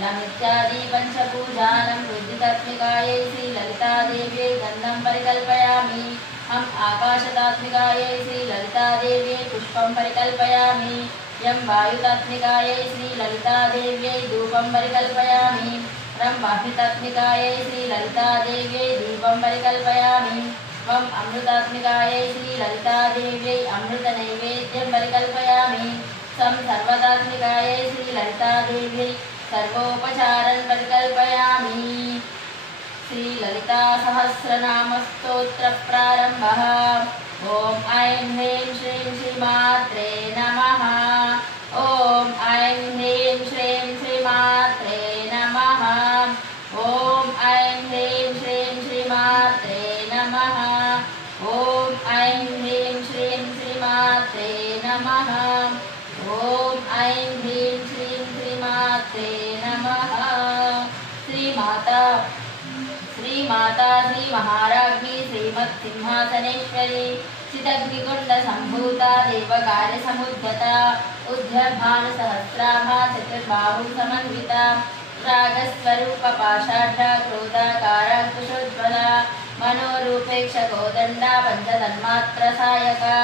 लमित्यादि पंचपूजानं रुद्रितात्मिकायै श्रीललितादेव्यै गन्धं परिकल्पयामि। हम आकाशतात्मिकायै श्रीललितादेव्यै पुष्पं परिकल्पयामि। यं वायुतात्मिकायै श्रीललितादेव्यै धूपं परिकल्पयामि। रं वाहितात्मिकायै श्रीललितादेव्यै दीपं परिकल्पयामि। वं अमृतात्मिकायै श्रीललितादेव्यै अमृतनैवेद्यं परिकल्पयामि। सं सर्वतात्मिकायै श्रीललितादेव्यै सर्वोपचारं परिकल्पयामि। श्रीललितासहस्रनामस्तोत्र प्रारम्भः। ॐ ऐं ह्रीं श्रीं श्रीमात्रे नमः। ॐ ऐं ह्रीं श्रीं श्रीमात्रे नमः। ॐ ऐं ह्रीं श्रीं श्रीमात्रे नमः। ॐ ऐं ह्रीं श्रीं श्रीमात्रे नमः। ॐ ऐं ह्रीं श्रीं श्रीमात्रे नमः। श्रीमाता श्री महाराज्ञी श्रीमत्सिंहासनेश्वरी चिदग्निकुंड संभूता देवकार्यसमुद्यता उद्यभानुसहस्राभा चतुर्बाहु समन्विता रागस्वरूप पाषाढ्या क्रोधाकाराङ्कुशोज्ज्वला मनोरूपेक्ष कोदण्डा पंचतन्मात्र सायका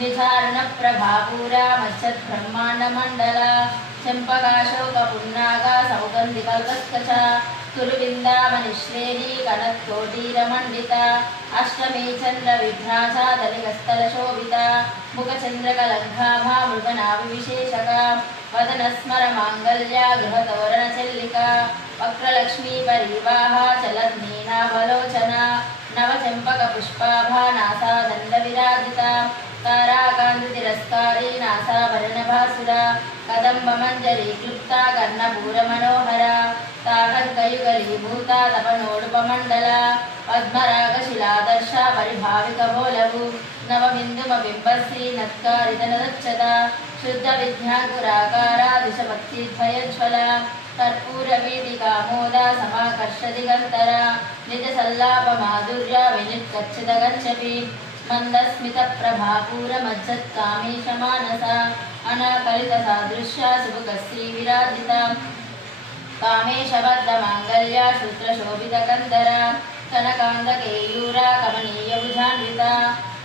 निधारण प्रभापूरा मच्छद्ब्रह्माण्डमण्डला चंपकाशोकपुन्नागा सौगन्धिकल्पस्कचा तुरुविन्दामनिश्रेणी कनत्कोटीरमण्डिता अष्टमी चन्द्रविभ्राजा दलिकस्थलशोभिता मुखचन्द्रकलङ्घाभा मृगनाभिविशेषका वदनस्मरमाङ्गल्या गृहतोरणचल्लिका वक्रलक्ष्मी परिवाहा चलद्मीनावलोचना नवचम्पकपुष्पाभा नासादण्डविराजिता ताराकान्तिरस्कारी नासाभरणभासुरा कदम्बमञ्जरी क्लुप्ता कर्णपूरमनोहरा ताटङ्कयुगलीभूता तपनोडुपमण्डला पद्मरागशिलादर्शा परिभाविकभोलभु नवबिन्दुमबिम्बश्री नत्कारितनदच्छता शुद्धविद्याङ्कुराकारा दिशभक्तिद्वयज्वला कर्पूरवीटिकामोदा समाकर्षदिगन्तरा निजसल्लापमाधुर्या विनिर्गच्छतगच्छपि मन्दस्मितप्रभापूरमज्जत्कामेशमानसा अनाकलितसादृश्या सुभुकश्री विराजिता कामेशबद्धमाङ्गल्या शूत्रशोभितकन्दरा कनकान्दकेयूरा कमनीयभुजान्विता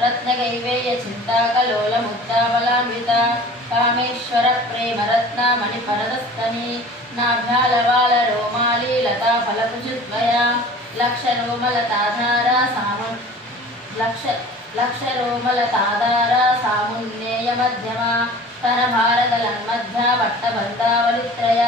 रत्नकैवेयचिन्ताकलोलमुक्ताबलान्विता कामेश्वरप्रेमरत्ना मणिफलदस्तनी नाभ्यालवालरोमाली लताफलकुशद्वया लक्षरोमलताधारा सामुन्नेयमध्यमा स्तनभारतलन्मध्या पट्टबन्धावलित्रया।